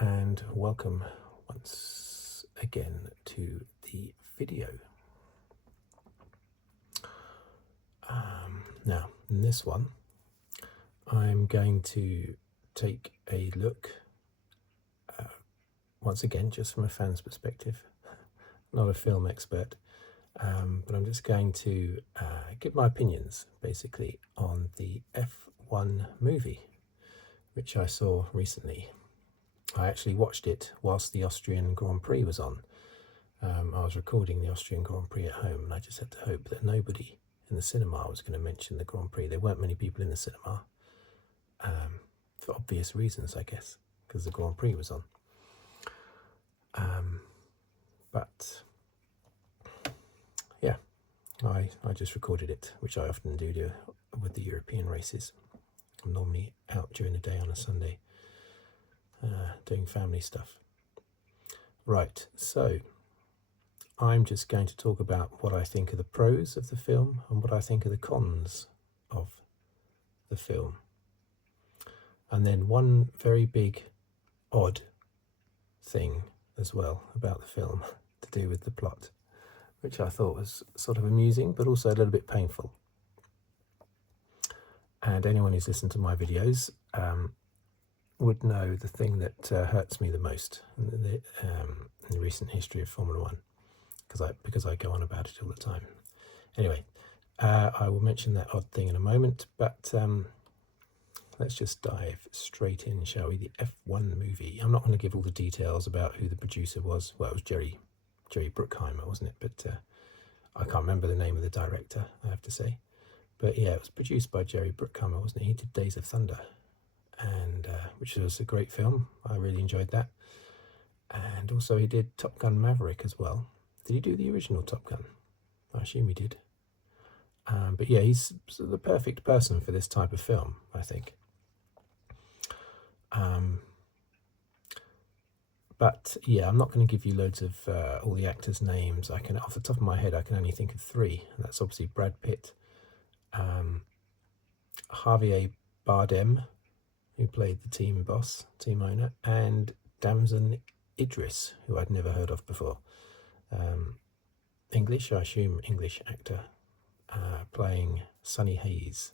and welcome once again to the video. Now, in this one, I'm going to take a look, once again, just from a fan's perspective, not a film expert, but I'm just going to give my opinions, basically, on the F1 movie, which I saw recently. I actually watched it whilst the Austrian Grand Prix was on. I was recording the Austrian Grand Prix at home, and I just had to hope that nobody in the cinema was going to mention the Grand Prix. There weren't many people in the cinema, for obvious reasons, I guess, because the Grand Prix was on. But yeah, I just recorded it, which I often do with the European races. I'm normally out during the day on a Sunday, doing family stuff. Right, so I'm just going to talk about what I think are the pros of the film and what I think are the cons of the film. And then one very big, odd thing as well about the film to do with the plot, which I thought was sort of amusing, but also a little bit painful. And anyone who's listened to my videos would know the thing that hurts me the most in the recent history of Formula One, because I go on about it all the time. Anyway, I will mention that odd thing in a moment, but let's just dive straight in, shall we? The F1 movie. I'm not going to give all the details about who the producer was. Well, it was Jerry Bruckheimer, wasn't it? But I can't remember the name of the director, I have to say. But yeah, it was produced by Jerry Bruckheimer, wasn't it? He did Days of Thunder, and which was a great film. I really enjoyed that. And also he did Top Gun Maverick as well. Did he do the original Top Gun? I assume he did. But yeah, he's the perfect person for this type of film, I think. But yeah, I'm not going to give you loads of all the actors' names. Off the top of my head, I can only think of three. And that's obviously Brad Pitt, Javier Bardem, who played the team owner, and Damson Idris, who I'd never heard of before. English, I assume English actor, playing Sonny Hayes,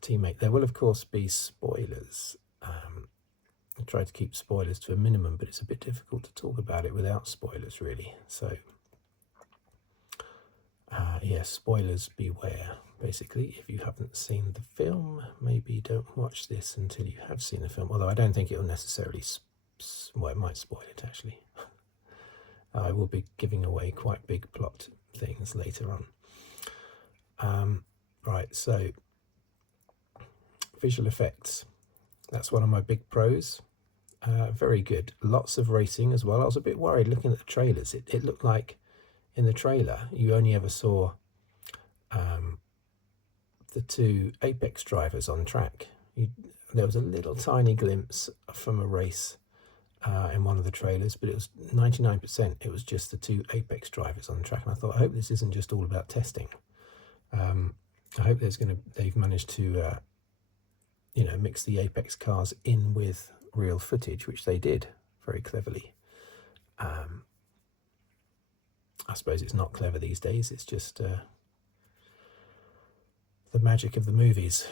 teammate. There will of course be spoilers. I try to keep spoilers to a minimum, but it's a bit difficult to talk about it without spoilers, really. So yeah, spoilers beware. Basically, if you haven't seen the film, maybe don't watch this until you have seen the film. Although I don't think it will necessarily, well, it might spoil it actually. I will be giving away quite big plot things later on. Right, so visual effects. That's one of my big pros. Very good. Lots of racing as well. I was a bit worried looking at the trailers. It looked like in the trailer you only ever saw the two apex drivers on track. There was a little tiny glimpse from a race in one of the trailers, but it was 99%. It was just the two apex drivers on the track, and I thought, I hope this isn't just all about testing. I hope they've managed to mix the apex cars in with real footage, which they did very cleverly. I suppose it's not clever these days. It's just the magic of the movies.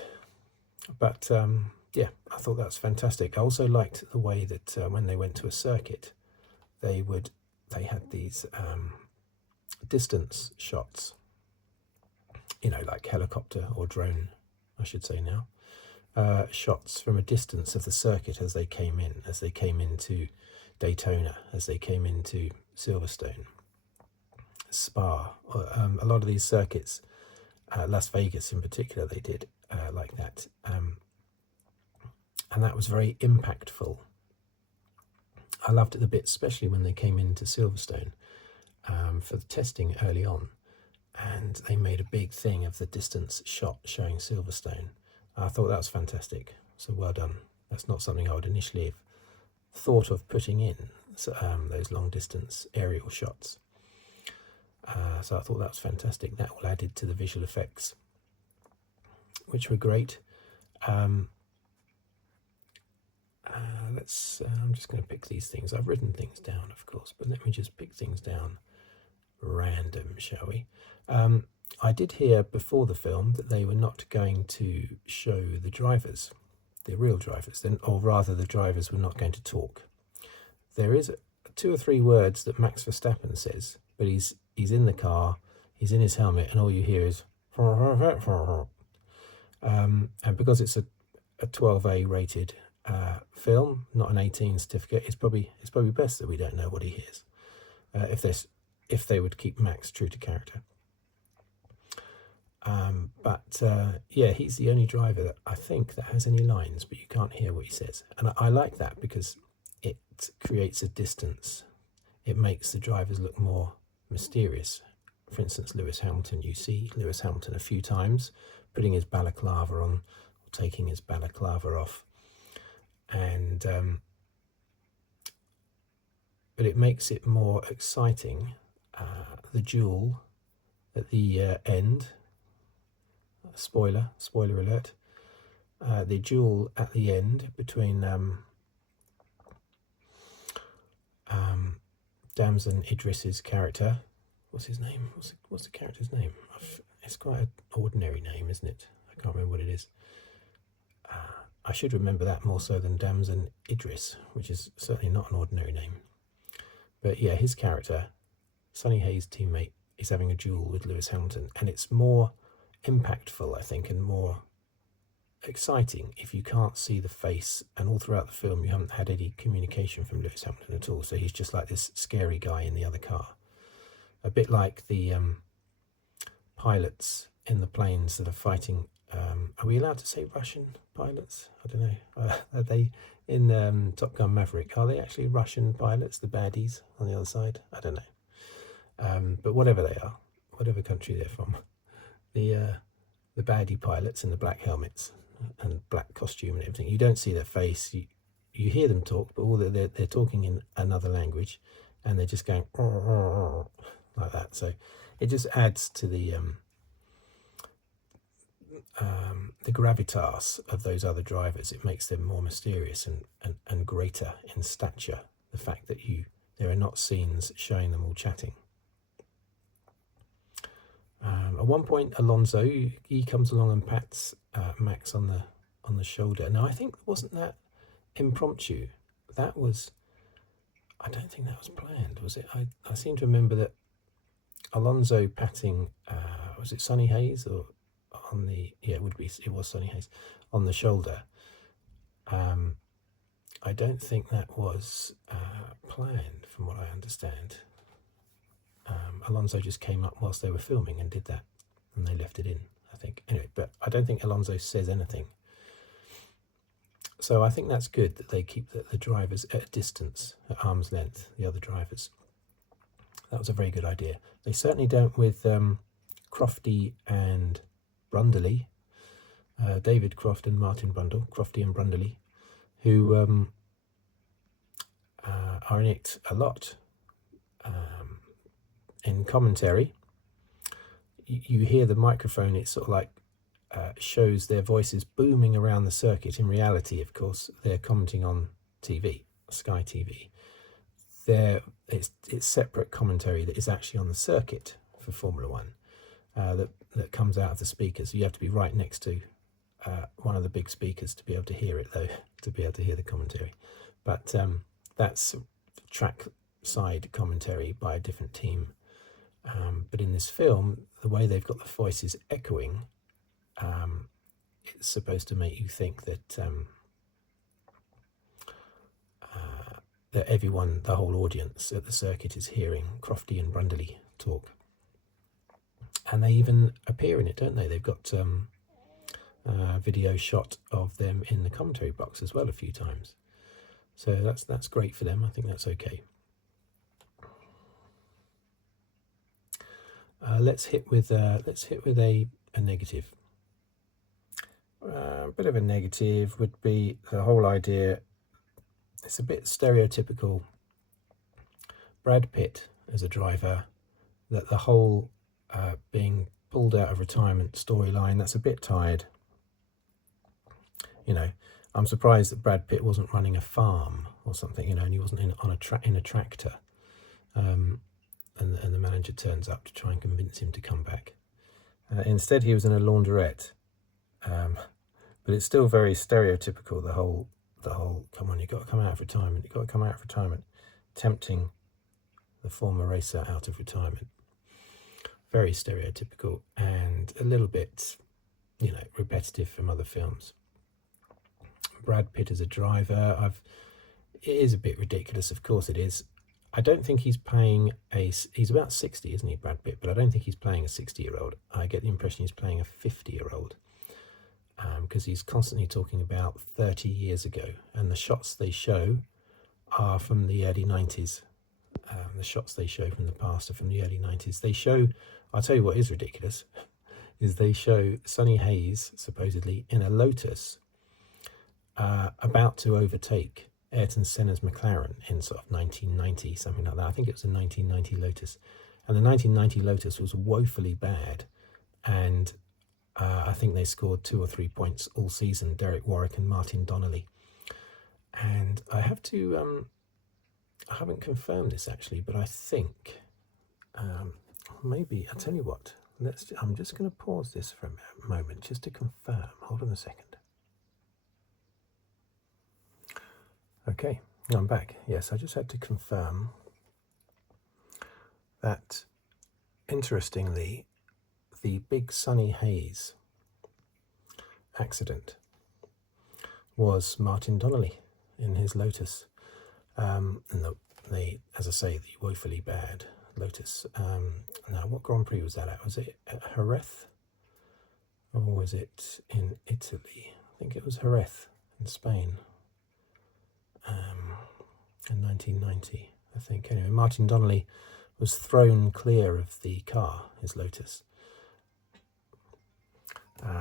But yeah, I thought that was fantastic. I also liked the way that when they went to a circuit, they had these distance shots, like helicopter or drone, I should say now, shots from a distance of the circuit as they came into Daytona, as they came into Silverstone, Spa. A lot of these circuits, Las Vegas in particular, they did like that. And that was very impactful. I loved it a bit, especially when they came into Silverstone for the testing early on, and they made a big thing of the distance shot showing Silverstone. I thought that was fantastic, so well done. That's not something I would initially have thought of putting in, those long distance aerial shots. So I thought that was fantastic. That all added to the visual effects, which were great. I'm just going to pick these things. I've written things down, of course, but let me just pick things down random, shall we? I did hear before the film that they were not going to show the drivers, the real drivers, or rather the drivers were not going to talk. There is 2 or 3 words that Max Verstappen says, but he's in the car, he's in his helmet, and all you hear is and because it's a 12A rated film, not an 18 certificate, it's probably best that we don't know what he hears. If they would keep Max true to character. Yeah, he's the only driver that I think that has any lines, but you can't hear what he says. And I like that because it creates a distance. It makes the drivers look more mysterious. For instance, Lewis Hamilton, you see Lewis Hamilton a few times putting his balaclava on, or taking his balaclava off. And but it makes it more exciting. The duel at the end, spoiler alert, the duel at the end between Damson Idris's character, what's his name? What's the character's name? It's quite an ordinary name, isn't it? I can't remember what it is. I should remember that more so than Damson Idris, which is certainly not an ordinary name. But yeah, his character, Sonny Hayes' teammate, is having a duel with Lewis Hamilton, and it's more impactful, I think, and more exciting if you can't see the face, and all throughout the film you haven't had any communication from Lewis Hamilton at all, so he's just like this scary guy in the other car, a bit like the pilots in the planes that are fighting. Are we allowed to say Russian pilots? I don't know. Are they in Top Gun Maverick? Are they actually Russian pilots, the baddies on the other side? I don't know. But whatever they are, whatever country they're from, the baddie pilots in the black helmets and black costume and everything, you don't see their face. You hear them talk, but all they're talking in another language, and they're just going like that. So it just adds to the gravitas of those other drivers. It makes them more mysterious and greater in stature. The fact that there are not scenes showing them all chatting. At one point, Alonso, he comes along and pats Max on the shoulder. Now, I think wasn't that impromptu? I don't think that was planned, was it? I seem to remember that Alonso patting, was it Sonny Hayes or on the? Yeah, it was Sonny Hayes on the shoulder. I don't think that was planned, from what I understand. Alonso just came up whilst they were filming and did that, and they left it in, I think. Anyway, but I don't think Alonso says anything. So I think that's good that they keep the drivers at a distance, at arm's length, the other drivers. That was a very good idea. They certainly don't with Crofty and Brundley, David Croft and Martin Brundle, Crofty and Brundley, who are in it a lot. In commentary, you hear the microphone, it's sort of like shows their voices booming around the circuit. In reality, of course, they're commenting on TV, Sky TV. It's separate commentary that is actually on the circuit for Formula One that comes out of the speakers. You have to be right next to one of the big speakers to be able to hear it, though, to be able to hear the commentary. But that's track side commentary by a different team. But in this film, the way they've got the voices echoing, it's supposed to make you think that that everyone, the whole audience at the circuit, is hearing Crofty and Brundley talk. And they even appear in it, don't they? They've got a video shot of them in the commentary box as well a few times. So that's great for them. I think that's okay. Let's hit with a negative. A bit of a negative would be the whole idea. It's a bit stereotypical. Brad Pitt as a driver, that the whole being pulled out of retirement storyline, that's a bit tired. You know, I'm surprised that Brad Pitt wasn't running a farm or something, and he wasn't in a tractor. And the manager turns up to try and convince him to come back. Instead, he was in a laundrette. But it's still very stereotypical. The whole come on, you've got to come out of retirement. You've got to come out of retirement, tempting the former racer out of retirement. Very stereotypical and a little bit, repetitive from other films. Brad Pitt as a driver, it is a bit ridiculous. Of course, it is. I don't think he's playing he's about 60, isn't he, Brad Pitt? But I don't think he's playing a 60-year-old. I get the impression he's playing a 50-year-old. Because he's constantly talking about 30 years ago, and the shots they show are from the early 90s. The shots they show from the past are from the early 90s. They show, I'll tell you what is ridiculous, is they show Sonny Hayes, supposedly, in a Lotus, about to overtake Ayrton Senna's McLaren in sort of 1990, something like that. I think it was a 1990 Lotus. And the 1990 Lotus was woefully bad, and I think they scored 2 or 3 points all season, Derek Warwick and Martin Donnelly. And I have to, I haven't confirmed this actually, but I think maybe, I'll tell you what, I'm just going to pause this for a moment just to confirm. Hold on a second. Okay, I'm back. Yes, I just had to confirm that, interestingly, the big Sonny Hayes accident was Martin Donnelly in his Lotus. And as I say, the woefully bad Lotus. Now, what Grand Prix was that at? Was it at Jerez? Or was it in Italy? I think it was Jerez in Spain. In 1990, I think. Anyway, Martin Donnelly was thrown clear of the car, his Lotus,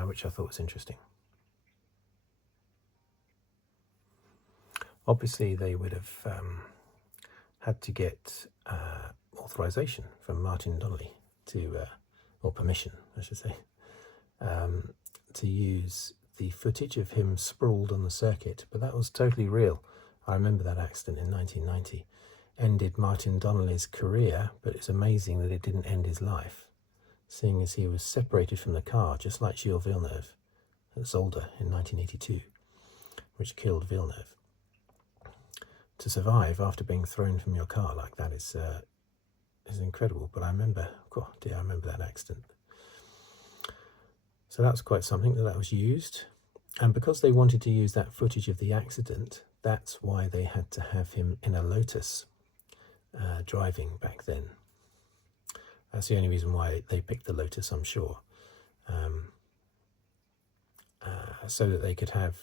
which I thought was interesting. Obviously, they would have had to get authorization from Martin Donnelly or permission, I should say, to use the footage of him sprawled on the circuit. But that was totally real. I remember that accident in 1990. Ended Martin Donnelly's career, but it's amazing that it didn't end his life, seeing as he was separated from the car, just like Gilles Villeneuve at Zolder in 1982, which killed Villeneuve. To survive after being thrown from your car like that is incredible. But I remember that accident. So that's quite something that was used. And because they wanted to use that footage of the accident, that's why they had to have him in a Lotus driving back then. That's the only reason why they picked the Lotus, I'm sure. So that they could have,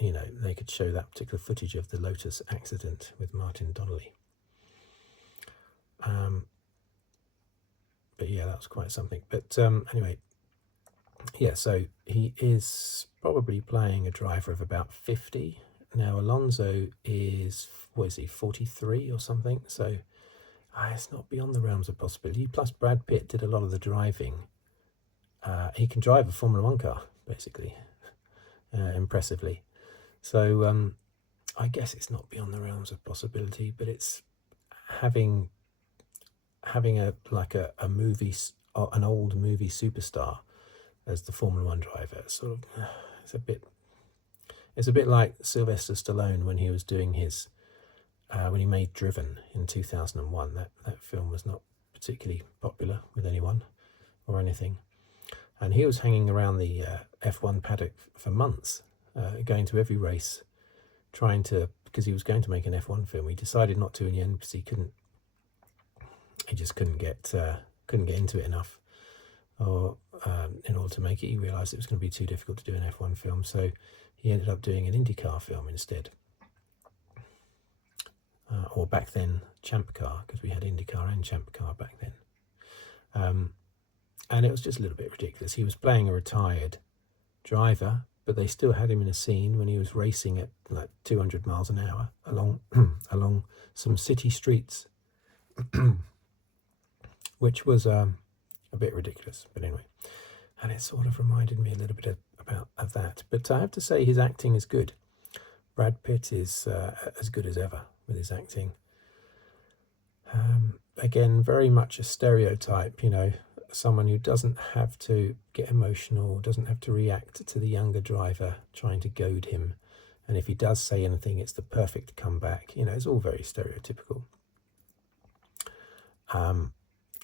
they could show that particular footage of the Lotus accident with Martin Donnelly. But yeah, that was quite something. But anyway, yeah, so he is probably playing a driver of about 50. Now, Alonso is, 43 or something? So it's not beyond the realms of possibility. Plus, Brad Pitt did a lot of the driving. He can drive a Formula 1 car, basically, impressively. So I guess it's not beyond the realms of possibility, but it's having an old movie superstar as the Formula 1 driver. Sort of, it's a bit like Sylvester Stallone when he was doing his when he made Driven in 2001. That film was not particularly popular with anyone or anything, and he was hanging around the F1 paddock for months, going to every race, because he was going to make an F1 film. He decided not to in the end because he just couldn't get into it enough, or in order to make it, he realised it was going to be too difficult to do an F1 film, so he ended up doing an IndyCar film instead. Or back then, Champ Car, because we had IndyCar and Champ Car back then. And it was just a little bit ridiculous. He was playing a retired driver, but they still had him in a scene when he was racing at like 200 miles an hour along some city streets, which was a bit ridiculous. But anyway, and it sort of reminded me a little bit of that. But I have to say his acting is good. Brad Pitt is as good as ever with his acting. Again, very much a stereotype, someone who doesn't have to get emotional, doesn't have to react to the younger driver trying to goad him. And if he does say anything, it's the perfect comeback. It's all very stereotypical.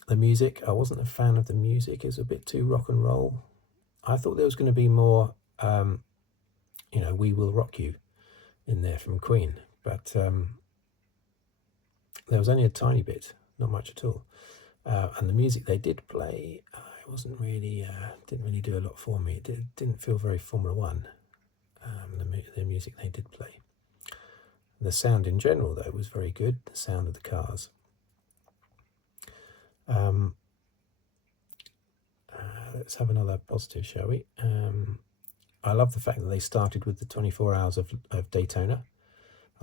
The music, I wasn't a fan of the music. It was a bit too rock and roll. I thought there was going to be more, We Will Rock You in there from Queen. But there was only a tiny bit, not much at all. And the music they did play, it wasn't really, didn't really do a lot for me. It didn't feel very Formula One, the music they did play. The sound in general, though, was very good, the sound of the cars. Let's have another positive, shall we? I love the fact that they started with the 24 hours of Daytona.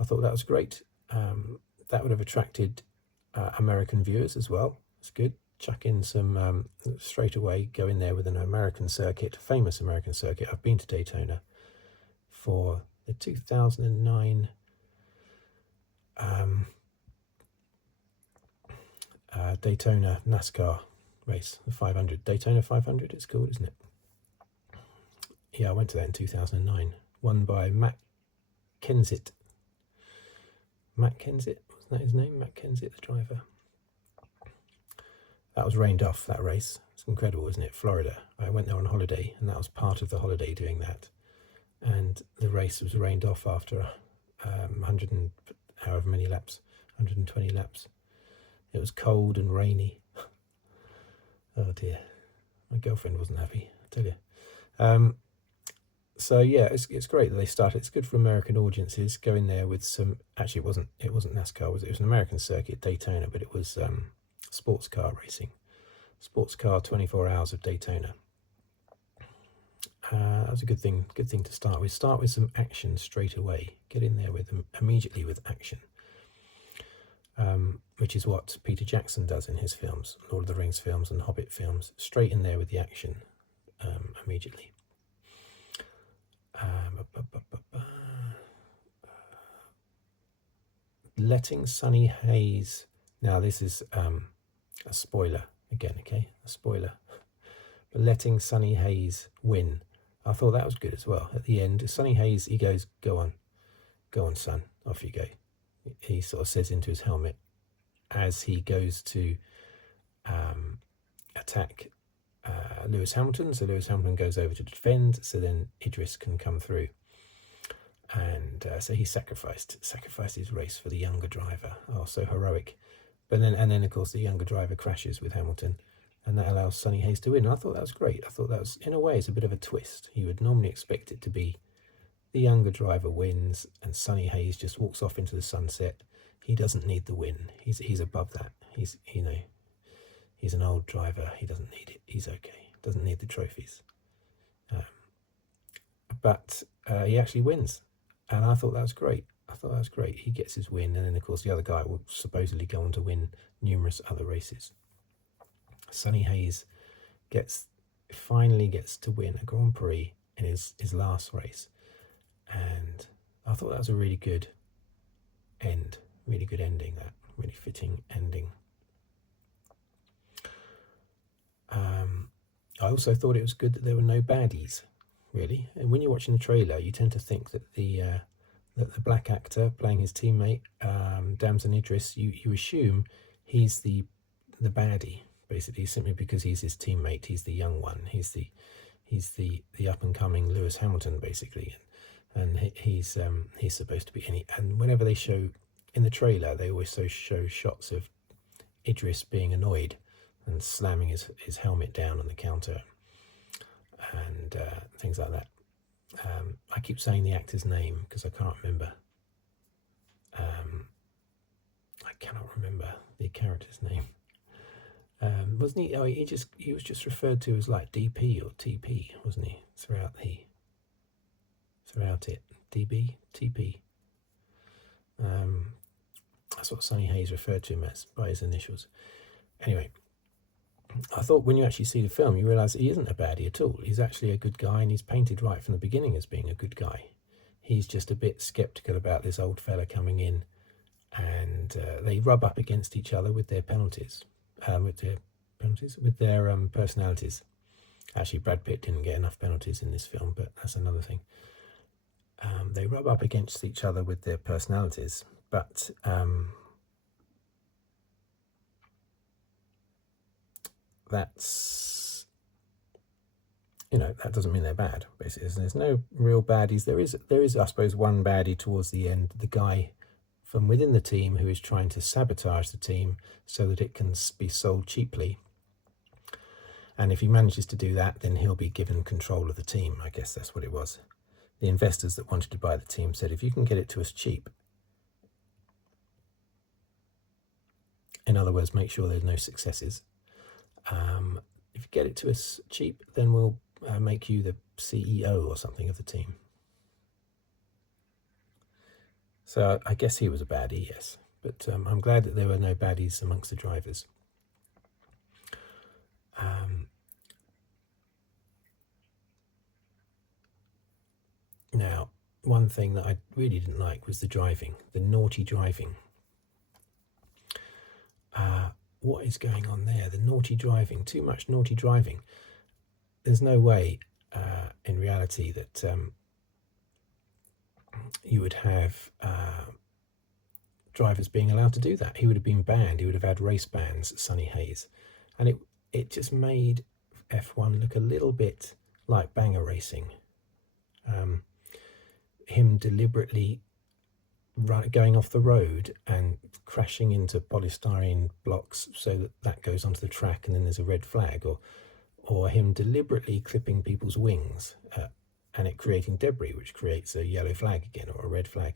I thought that was great. That would have attracted American viewers as well. It's good. Chuck in some, straight away, go in there with an American circuit, famous American circuit. I've been to Daytona for the 2009 Daytona NASCAR race, the 500. Daytona 500 it's called, isn't it? Yeah, I went to that in 2009. Won by Matt Kenseth. Matt Kenseth, wasn't that his name? Matt Kenseth, the driver. That was rained off, that race. It's incredible, isn't it? Florida. I went there on holiday, and that was part of the holiday doing that. And the race was rained off after 100 and however many laps, 120 laps. It was cold and rainy. Oh dear, my girlfriend wasn't happy, I tell you. So yeah, it's great that they started. It's good for American audiences. Go in there with some. Actually, it wasn't NASCAR, was it? It was an American circuit, Daytona, but it was sports car racing, sports car 24 hours of Daytona. That was a good thing to start with. Start with some action straight away. Get in there with them immediately with action. Which is what Peter Jackson does in his films, Lord of the Rings films and Hobbit films, straight in there with the action immediately. Letting Sonny Hayes, now this is a spoiler again, okay, a spoiler, but letting Sonny Hayes win, I thought that was good as well. At the end, Sonny Hayes, he goes, go on son, off you go. He sort of says into his helmet as he goes to attack Lewis Hamilton. So Lewis Hamilton goes over to defend, so then Idris can come through. And so he sacrificed his race for the younger driver. Oh, so heroic. But then of course the younger driver crashes with Hamilton, and that allows Sonny Hayes to win. And I thought that was great. I thought that was, in a way, it's a bit of a twist. You would normally expect it to be the younger driver wins and Sonny Hayes just walks off into the sunset. He doesn't need the win. He's above that. He's an old driver. He doesn't need it. He's okay. Doesn't need the trophies. But he actually wins, and I thought that was great. He gets his win, and then of course the other guy will supposedly go on to win numerous other races. Sonny Hayes finally gets to win a Grand Prix in his last race. And I thought that was a really good ending, that really fitting ending. I also thought it was good that there were no baddies, really. And when you're watching the trailer, you tend to think that the black actor playing his teammate, Damson Idris, you assume he's the baddie, basically, simply because he's his teammate. He's the young one. He's the up and coming Lewis Hamilton, basically. And he's supposed to be and whenever they show in the trailer, they always show shots of Idris being annoyed and slamming his helmet down on the counter and things like that. I keep saying the actor's name because I can't remember. I cannot remember the character's name. Wasn't he? Oh, he was just referred to as like DP or TP, wasn't he? Throughout it, DB, TP. That's what Sonny Hayes referred to him as by his initials. Anyway, I thought when you actually see the film, you realise he isn't a baddie at all. He's actually a good guy, and he's painted right from the beginning as being a good guy. he's just a bit sceptical about this old fella coming in, and they rub up against each other with their penalties, with their personalities. Actually, Brad Pitt didn't get enough penalties in this film, but that's another thing. They rub up against each other with their personalities, but that's, that doesn't mean they're bad. Basically, there's no real baddies. There is, I suppose, one baddie towards the end, the guy from within the team who is trying to sabotage the team so that it can be sold cheaply. And if he manages to do that, then he'll be given control of the team. I guess that's what it was. The investors that wanted to buy the team said, if you can get it to us cheap, in other words, make sure there's no successes. If you get it to us cheap, then we'll make you the CEO or something of the team. So I guess he was a baddie, yes. But I'm glad that there were no baddies amongst the drivers. Now, one thing that I really didn't like was the driving, the naughty driving. What is going on there? The naughty driving, too much naughty driving. There's no way in reality that you would have drivers being allowed to do that. He would have been banned. He would have had race bans, Sonny Hayes. And it just made F1 look a little bit like banger racing. Him deliberately going off the road and crashing into polystyrene blocks so that goes onto the track and then there's a red flag, or him deliberately clipping people's wings and it creating debris, which creates a yellow flag again or a red flag,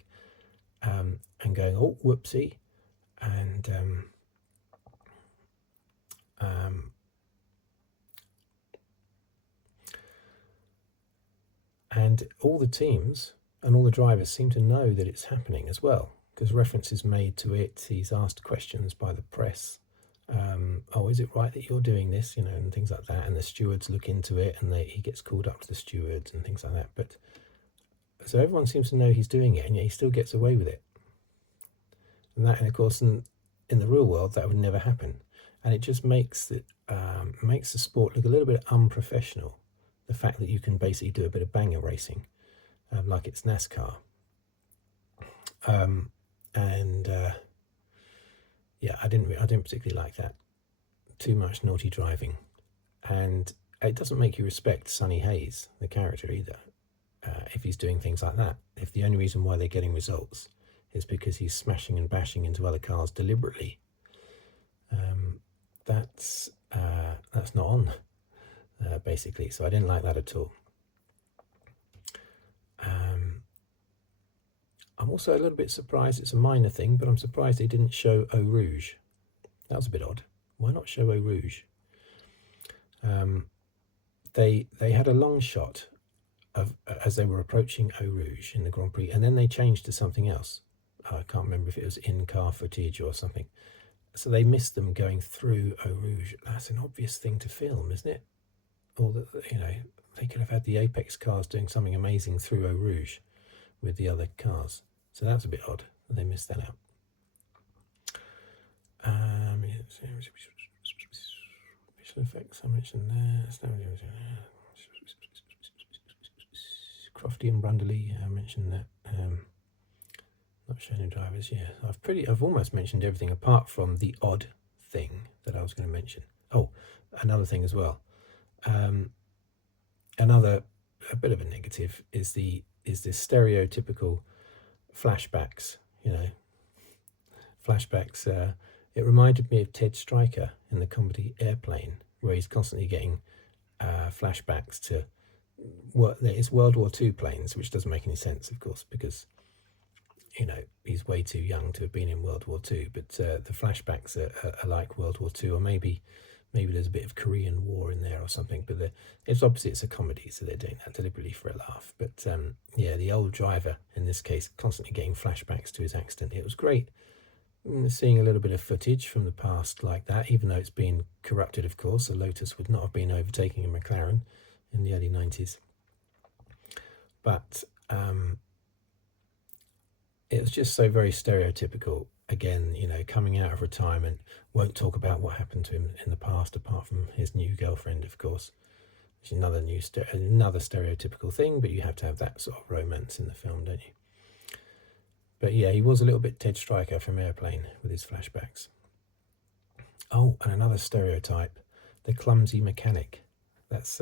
and going, oh, whoopsie, and all the teams and all the drivers seem to know that it's happening as well, because reference is made to it. He's asked questions by the press. Oh, is it right that you're doing this? And things like that. And the stewards look into it, and he gets called up to the stewards and things like that. But so everyone seems to know he's doing it, and yet he still gets away with it. And of course, in the real world, that would never happen. And it just makes the sport look a little bit unprofessional. The fact that you can basically do a bit of banger racing. Like it's NASCAR. Yeah, I didn't particularly like that. Too much naughty driving. And it doesn't make you respect Sonny Hayes, the character, either, if he's doing things like that. If the only reason why they're getting results is because he's smashing and bashing into other cars deliberately, that's not on, basically. So I didn't like that at all. I'm also a little bit surprised. It's a minor thing, but I'm surprised they didn't show Eau Rouge. That was a bit odd. Why not show Eau Rouge? They had a long shot of as they were approaching Eau Rouge in the Grand Prix, and then they changed to something else. I can't remember if it was in-car footage or something. So they missed them going through Eau Rouge. That's an obvious thing to film, isn't it? Or they could have had the Apex cars doing something amazing through Eau Rouge with the other cars. So that's a bit odd. They missed that out. Visual effects, I mentioned there. Crofty and Brundley, I mentioned that. Not showing the drivers, yeah. I've almost mentioned everything apart from the odd thing that I was going to mention. Oh, another thing as well. A bit of a negative is this stereotypical flashbacks. Flashbacks. It reminded me of Ted Stryker in the comedy Airplane, where he's constantly getting flashbacks to it's World War II planes, which doesn't make any sense, of course, because he's way too young to have been in World War II. But the flashbacks are like World War II, or maybe there's a bit of Korean War in there or something. But it's obviously it's a comedy, so they're doing that deliberately for a laugh. But yeah, the old driver in this case constantly getting flashbacks to his accident. It was great seeing a little bit of footage from the past like that, even though it's been corrupted, of course. A Lotus would not have been overtaking a McLaren in the early 90s. But was just so very stereotypical. Again, you know, coming out of retirement, won't talk about what happened to him in the past, apart from his new girlfriend, of course. Which is another stereotypical thing, but you have to have that sort of romance in the film, don't you? But yeah, he was a little bit Ted Stryker from Airplane with his flashbacks. Oh, and another stereotype, the clumsy mechanic. That's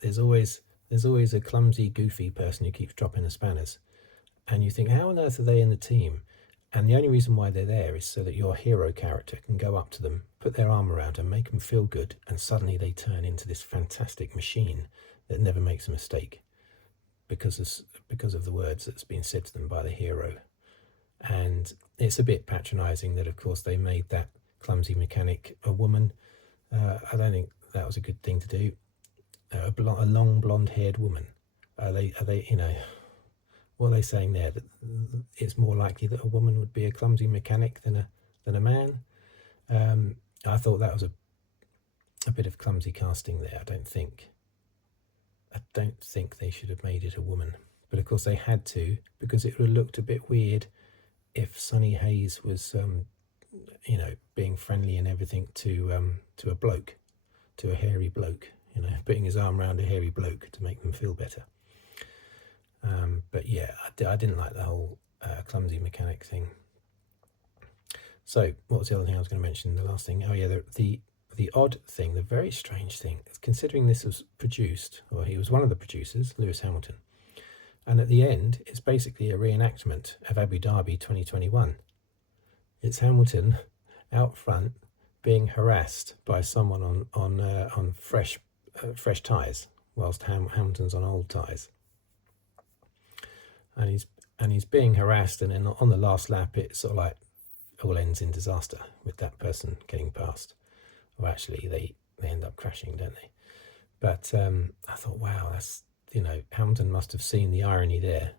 there's always a clumsy, goofy person who keeps dropping the spanners. And you think, how on earth are they in the team? And the only reason why they're there is so that your hero character can go up to them, put their arm around them, make them feel good, and suddenly they turn into this fantastic machine that never makes a mistake because of the words that's been said to them by the hero. And it's a bit patronising that, of course, they made that clumsy mechanic a woman. I don't think that was a good thing to do. A long blonde-haired woman. Are they? You know, what are they saying there? That it's more likely that a woman would be a clumsy mechanic than a man. I thought that was a bit of clumsy casting there. I don't think they should have made it a woman, but of course they had to, because it would have looked a bit weird if Sonny Hayes was, you know, being friendly and everything to a bloke, to a hairy bloke, you know, putting his arm around a hairy bloke to make them feel better. But yeah, I didn't like the whole clumsy mechanic thing. So what was the other thing I was going to mention? The last thing. Oh yeah, the odd thing, the very strange thing, considering this was produced, or he was one of the producers, Lewis Hamilton, and at the end, it's basically a reenactment of Abu Dhabi 2021. It's Hamilton out front being harassed by someone on fresh tyres, whilst Hamilton's on old tyres. And he's being harassed, and then on the last lap, it sort of like all ends in disaster with that person getting past. Well, actually, they end up crashing, don't they? But I thought, wow, that's, you know, Hamilton must have seen the irony there.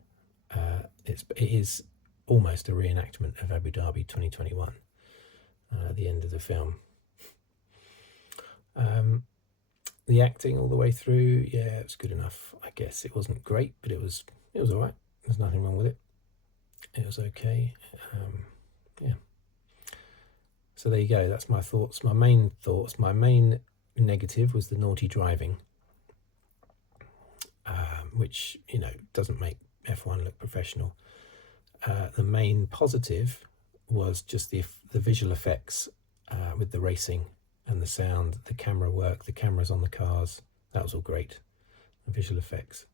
It is almost a reenactment of Abu Dhabi 2021 at the end of the film. The acting all the way through, yeah, it was good enough. I guess it wasn't great, but it was all right. There's nothing wrong with it. It was okay. Yeah. So there you go. That's my thoughts. My main negative was the naughty driving, which, you know, doesn't make F1 look professional. The main positive was just the visual effects with the racing and the sound, the camera work, the cameras on the cars. That was all great. The visual effects.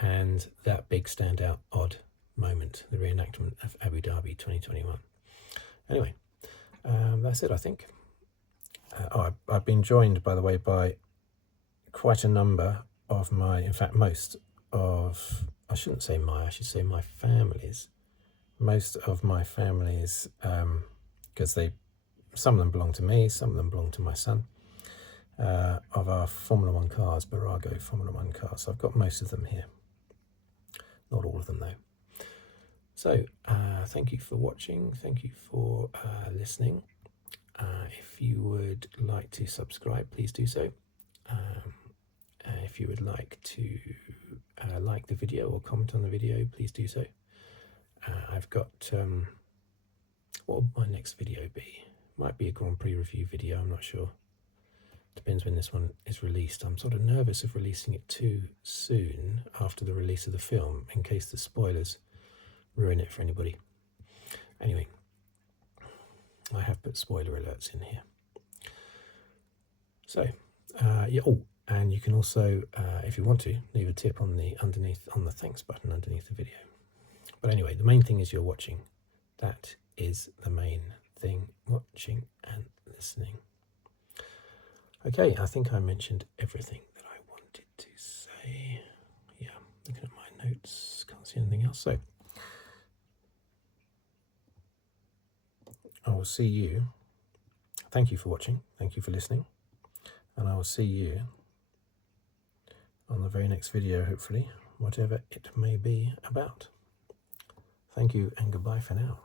And that big standout odd moment, the reenactment of Abu Dhabi 2021. Anyway, that's it, I think. I've been joined, by the way, by quite a number of in fact, most of, I should say my families. Most of my families, because some of them belong to me, some of them belong to my son, of our Formula One cars, Barago Formula One cars. So I've got most of them here. Not all of them, though. So, thank you for watching. Thank you for listening. If you would like to subscribe, please do so. If you would like to like the video or comment on the video, please do so. I've got, what will my next video be? Might be a Grand Prix review video, I'm not sure. Depends when this one is released. I'm sort of nervous of releasing it too soon after the release of the film, in case the spoilers ruin it for anybody. Anyway, I have put spoiler alerts in here. So, yeah. Oh, and you can also, if you want to, leave a tip on the thanks button underneath the video. But anyway, the main thing is you're watching. That is the main thing, watching and listening. Okay, I think I mentioned everything that I wanted to say. Yeah, looking at my notes, can't see anything else. So, I will see you. Thank you for watching. Thank you for listening. And I will see you on the very next video, hopefully, whatever it may be about. Thank you and goodbye for now.